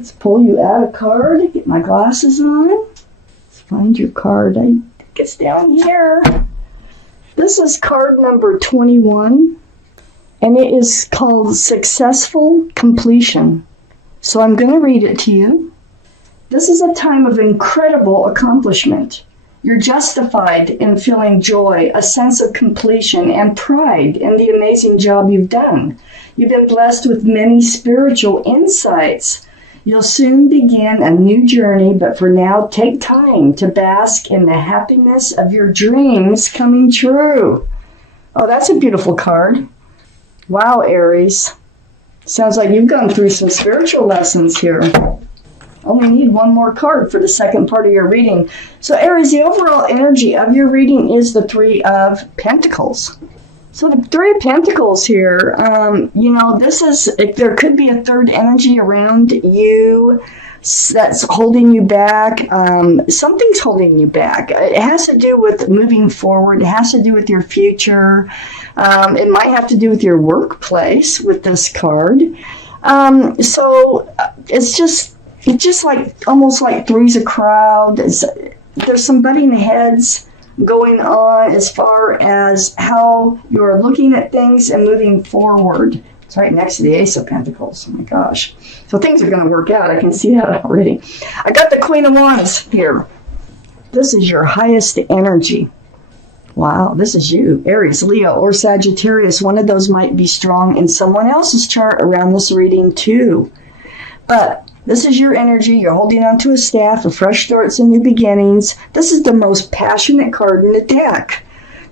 Let's pull you out a card. Get my glasses on. Let's find your card. I think it's down here. This is card number 21, and it is called Successful Completion. So I'm going to read it to you. This is a time of incredible accomplishment. You're justified in feeling joy, a sense of completion, and pride in the amazing job you've done. You've been blessed with many spiritual insights. You'll soon begin a new journey, but for now, take time to bask in the happiness of your dreams coming true. Oh, that's a beautiful card. Wow, Aries. Sounds like you've gone through some spiritual lessons here. Only need one more card for the second part of your reading. So Aries, the overall energy of your reading is the Three of Pentacles. So the Three of Pentacles here, this is, there could be a third energy around you that's holding you back. Something's holding you back. It has to do with moving forward. It has to do with your future. It might have to do with your workplace with this card. So it's just like almost like three's a crowd. There's some butting heads going on as far as how you're looking at things and moving forward. It's right next to the Ace of Pentacles. Oh my gosh. So things are going to work out. I can see that already. I got the Queen of Wands here. This is your highest energy. Wow, this is you, Aries, Leo, or Sagittarius. One of those might be strong in someone else's chart around this reading too. But this is your energy. You're holding onto a staff of fresh starts and new beginnings. This is the most passionate card in the deck.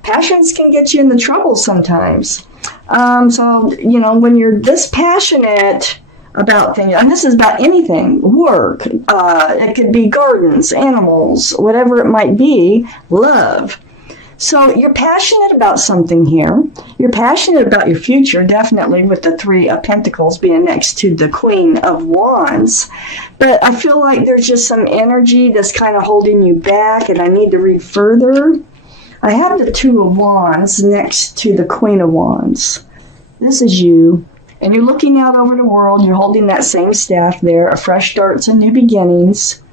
Passions can get you into trouble sometimes. When you're this passionate about things, and this is about anything, work, it could be gardens, animals, whatever it might be, love. So you're passionate about something here. You're passionate about your future, definitely, with the Three of Pentacles being next to the Queen of Wands. But I feel like there's just some energy that's kind of holding you back, and I need to read further. I have the Two of Wands next to the Queen of Wands. This is you, and you're looking out over the world. You're holding that same staff there, of fresh starts and new beginnings.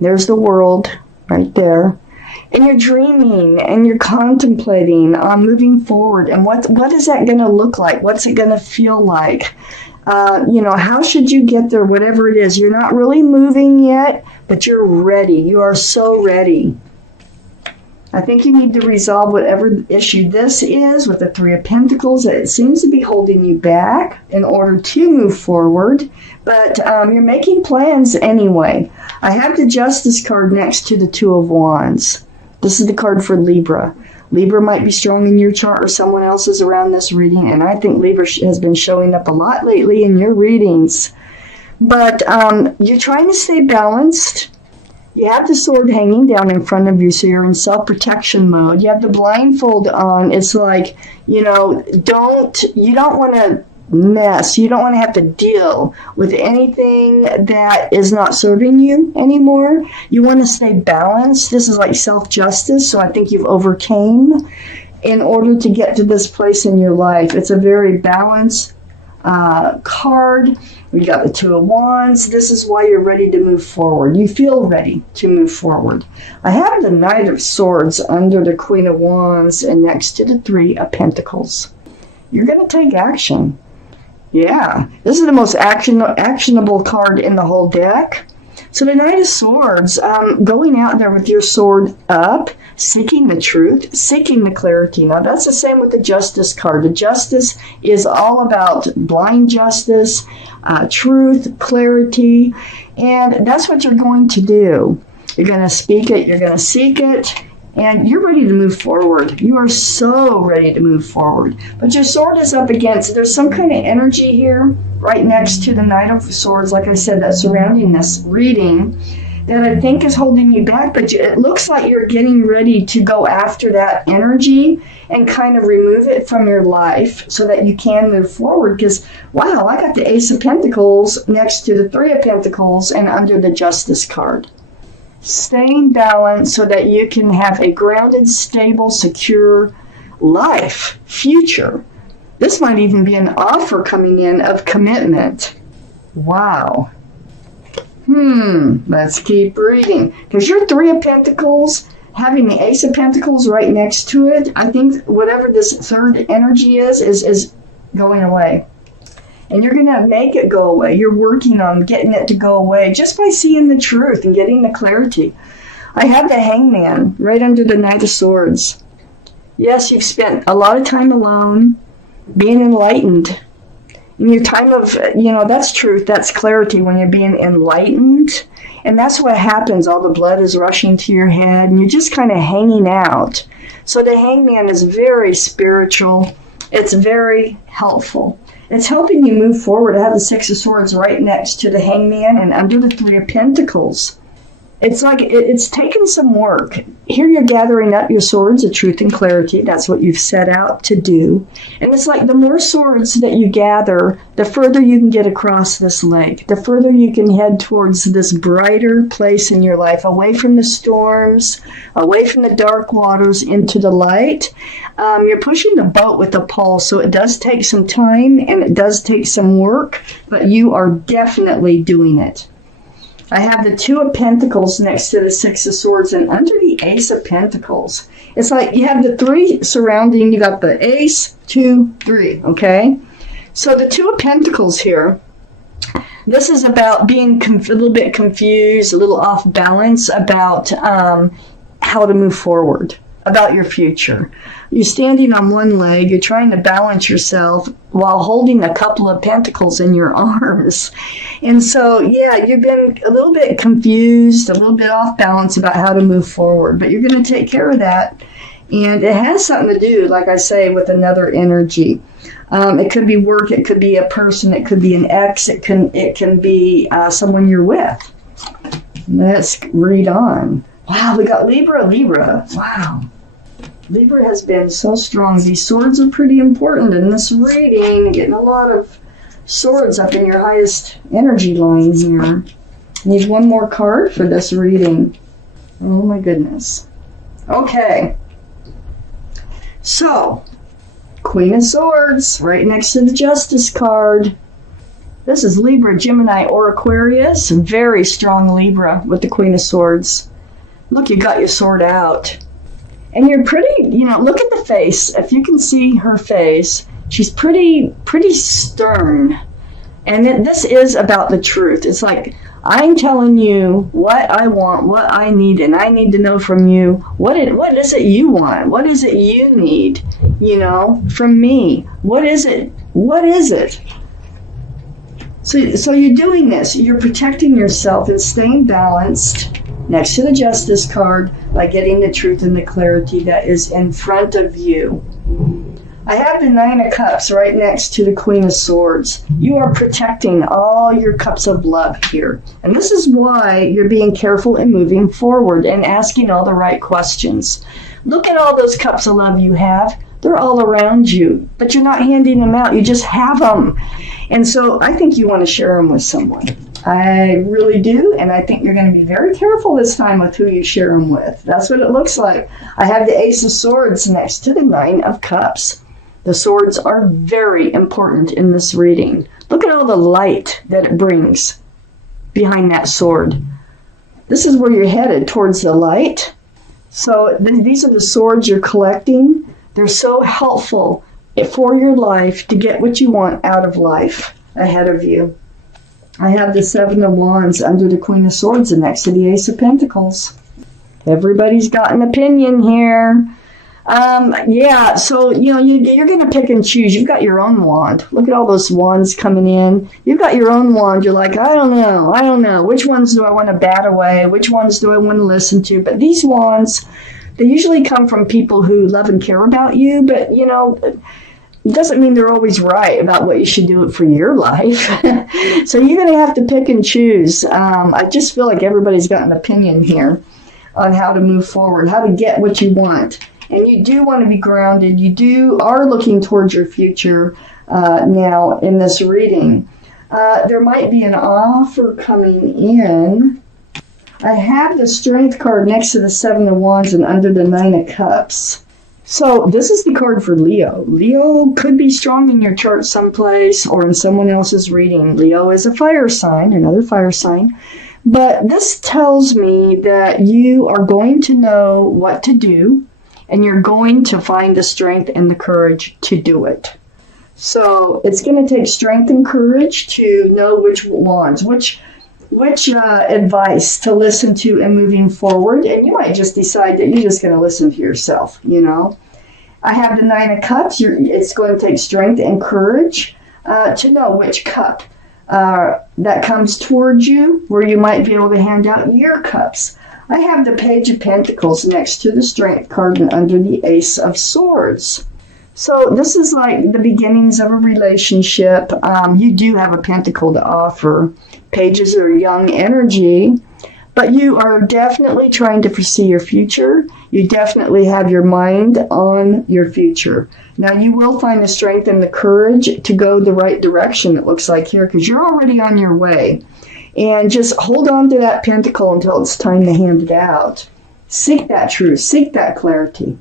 There's the world right there. And you're dreaming and you're contemplating on moving forward. And what is that going to look like? What's it going to feel like? How should you get there? Whatever it is. You're not really moving yet, but you're ready. You are so ready. I think you need to resolve whatever issue this is with the Three of Pentacles. It seems to be holding you back in order to move forward. But you're making plans anyway. I have the Justice card next to the Two of Wands. This is the card for Libra. Libra might be strong in your chart or someone else's around this reading, and I think Libra has been showing up a lot lately in your readings. But you're trying to stay balanced. You have the sword hanging down in front of you, so you're in self-protection mode. You have the blindfold on. It's like, you don't want to mess. You don't want to have to deal with anything that is not serving you anymore. You want to stay balanced. This is like self-justice, so I think you've overcame in order to get to this place in your life. It's a very balanced card. We got the Two of Wands. This is why you're ready to move forward. You feel ready to move forward. I have the Knight of Swords under the Queen of Wands and next to the Three of Pentacles. You're going to take action. Yeah, this is the most actionable card in the whole deck. So the Knight of Swords, going out there with your sword up, seeking the truth, seeking the clarity. Now that's the same with the Justice card. The Justice is all about blind justice, truth, clarity, and that's what you're going to do. You're going to speak it, you're going to seek it, and you're ready to move forward. You are so ready to move forward. But your sword is up against, there's some kind of energy here right next to the Knight of Swords, like I said, that's surrounding this reading, that I think is holding you back. But it looks like you're getting ready to go after that energy and kind of remove it from your life so that you can move forward. Because, wow, I got the Ace of Pentacles next to the Three of Pentacles and under the Justice card. Staying balanced so that you can have a grounded, stable, secure life, future. This might even be an offer coming in of commitment. Wow. Let's keep reading. Because your Three of Pentacles, having the Ace of Pentacles right next to it, I think whatever this third energy is going away. And you're going to make it go away. You're working on getting it to go away just by seeing the truth and getting the clarity. I have the Hangman right under the Knight of Swords. Yes, you've spent a lot of time alone, being enlightened. In your time of, that's truth, that's clarity when you're being enlightened. And that's what happens. All the blood is rushing to your head and you're just kind of hanging out. So the Hangman is very spiritual. It's very helpful. It's helping you move forward. I have the Six of Swords right next to the Hangman and under the Three of Pentacles. It's like it's taken some work. Here you're gathering up your swords of truth and clarity. That's what you've set out to do. And it's like the more swords that you gather, the further you can get across this lake, the further you can head towards this brighter place in your life, away from the storms, away from the dark waters, into the light. You're pushing the boat with a pole, so it does take some time and it does take some work, but you are definitely doing it. I have the Two of Pentacles next to the Six of Swords and under the Ace of Pentacles. It's like you have the three surrounding, you got the Ace, 2, 3, okay? So the Two of Pentacles here, this is about being a little bit confused, a little off balance about how to move forward, about your future. You're standing on one leg, you're trying to balance yourself while holding a couple of pentacles in your arms. And so, yeah, you've been a little bit confused, a little bit off balance about how to move forward, but you're going to take care of that. And it has something to do, like I say, with another energy. It could be work, it could be a person, it could be an ex, it can be someone you're with. Let's read on. Wow, we got Libra. Wow. Libra has been so strong. These swords are pretty important in this reading. Getting a lot of swords up in your highest energy line here. Need one more card for this reading. Oh my goodness. Okay. So, Queen of Swords right next to the Justice card. This is Libra, Gemini, or Aquarius. Very strong Libra with the Queen of Swords. Look, you got your sword out. And you're pretty, look at the face. If you can see her face, she's pretty stern. And this is about the truth. It's like, I'm telling you what I want, what I need, and I need to know from you, what is it you want? What is it you need, from me? What is it? What is it? So you're doing this. You're protecting yourself and staying balanced next to the Justice card by getting the truth and the clarity that is in front of you. I have the Nine of Cups right next to the Queen of Swords. You are protecting all your cups of love here. And this is why you're being careful and moving forward and asking all the right questions. Look at all those cups of love you have. They're all around you, but you're not handing them out. You just have them. And so I think you want to share them with someone. I really do, and I think you're going to be very careful this time with who you share them with. That's what it looks like. I have the Ace of Swords next to the Nine of Cups. The swords are very important in this reading. Look at all the light that it brings behind that sword. This is where you're headed, towards the light. So these are the swords you're collecting. They're so helpful for your life to get what you want out of life ahead of you. I have the Seven of Wands under the Queen of Swords and next to the Ace of Pentacles. Everybody's got an opinion here. So, you're going to pick and choose. You've got your own wand. Look at all those wands coming in. You've got your own wand. You're like, I don't know. Which ones do I want to bat away? Which ones do I want to listen to? But these wands, they usually come from people who love and care about you, but, it doesn't mean they're always right about what you should do for your life. So you're going to have to pick and choose. I just feel like everybody's got an opinion here on how to move forward, how to get what you want. And you do want to be grounded. You are looking towards your future now in this reading. There might be an offer coming in. I have the Strength card next to the Seven of Wands and under the Nine of Cups. So this is the card for Leo. Leo could be strong in your chart someplace or in someone else's reading. Leo is a fire sign, another fire sign. But this tells me that you are going to know what to do, and you're going to find the strength and the courage to do it. So it's going to take strength and courage to know which ones, which advice to listen to and moving forward. And you might just decide that you're just going to listen to yourself, you know. I have the Nine of Cups. It's going to take strength and courage to know which cup that comes towards you, where you might be able to hand out your cups. I have the Page of Pentacles next to the Strength card and under the Ace of Swords. So this is like the beginnings of a relationship. You do have a pentacle to offer. Pages are young energy, but you are definitely trying to foresee your future. You definitely have your mind on your future. Now you will find the strength and the courage to go the right direction, it looks like here, because you're already on your way. And just hold on to that pentacle until it's time to hand it out. Seek that truth. Seek that clarity.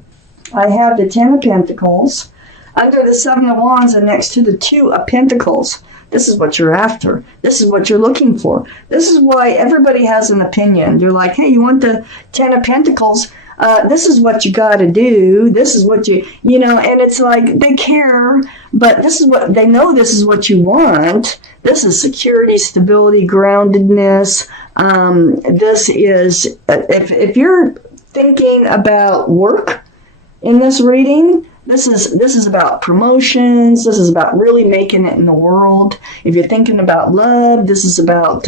I have the Ten of Pentacles under the Seven of Wands and next to the Two of Pentacles. This is what you're after. This is what you're looking for. This is why everybody has an opinion. They're like, hey, you want the Ten of Pentacles? This is what you got to do. This is what you know, and it's like they care, but this is what they know. This is what you want. This is security, stability, groundedness. This is, if you're thinking about work in this reading, this is about promotions. This is about really making it in the world. If you're thinking about love, this is about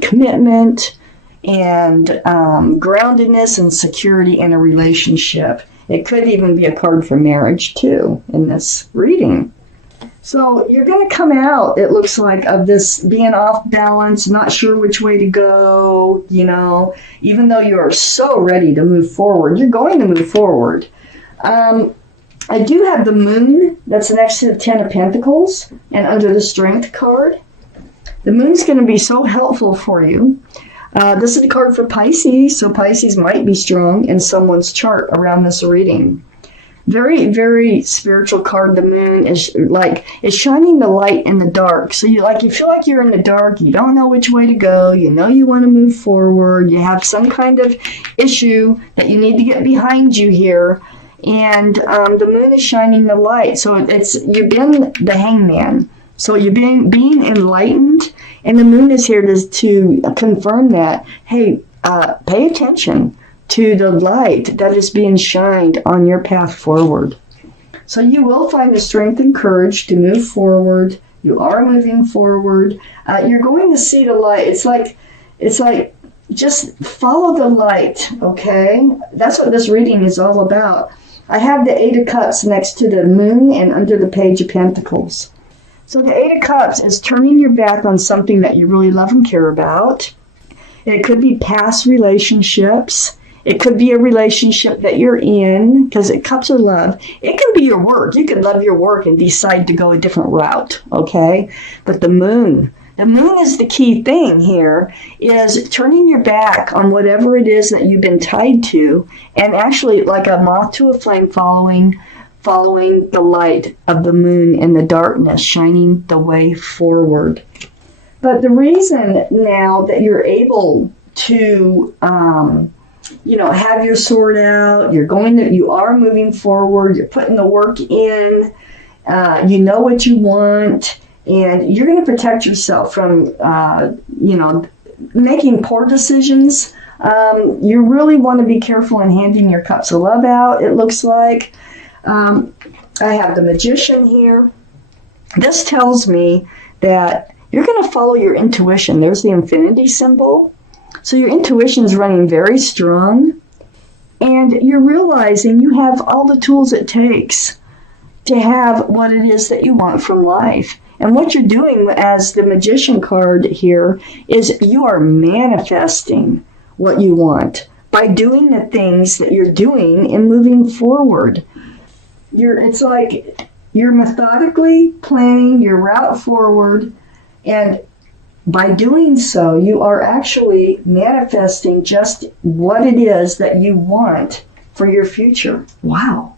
commitment and groundedness and security in a relationship. It could even be a card for marriage too in this reading. So you're going to come out, it looks like, of this being off balance, not sure which way to go, you know, even though you are so ready to move forward, you're going to move forward. I do have the Moon that's next to the Ten of Pentacles and under the Strength card. The Moon's going to be so helpful for you. This is a card for Pisces, so Pisces might be strong in someone's chart around this reading. Very, very spiritual card. The Moon is shining the light in the dark. So you feel like you're in the dark. You don't know which way to go. You know you want to move forward. You have some kind of issue that you need to get behind you here. And the Moon is shining the light. So you've been the Hangman. So you're being enlightened. And the Moon is here to confirm that. Hey, pay attention to the light that is being shined on your path forward. So you will find the strength and courage to move forward. You are moving forward. You're going to see the light. It's like just follow the light, okay? That's what this reading is all about. I have the Eight of Cups next to the Moon and under the Page of Pentacles. So the Eight of Cups is turning your back on something that you really love and care about. It could be past relationships. It could be a relationship that you're in, because cups are love. It can be your work. You could love your work and decide to go a different route, okay? But the Moon is the key thing here, is turning your back on whatever it is that you've been tied to, and actually like a moth to a flame following the light of the Moon in the darkness, shining the way forward. But the reason now that you're able to have your sword out, you are moving forward, you're putting the work in, you know what you want, and you're going to protect yourself from, making poor decisions. You really want to be careful in handing your cups of love out, it looks like. I have the Magician here. This tells me that you're going to follow your intuition. There's the infinity symbol. So your intuition is running very strong, and you're realizing you have all the tools it takes to have what it is that you want from life. And what you're doing as the Magician card here is you are manifesting what you want by doing the things that you're doing and moving forward. It's like you're methodically planning your route forward, and by doing so, you are actually manifesting just what it is that you want for your future. Wow.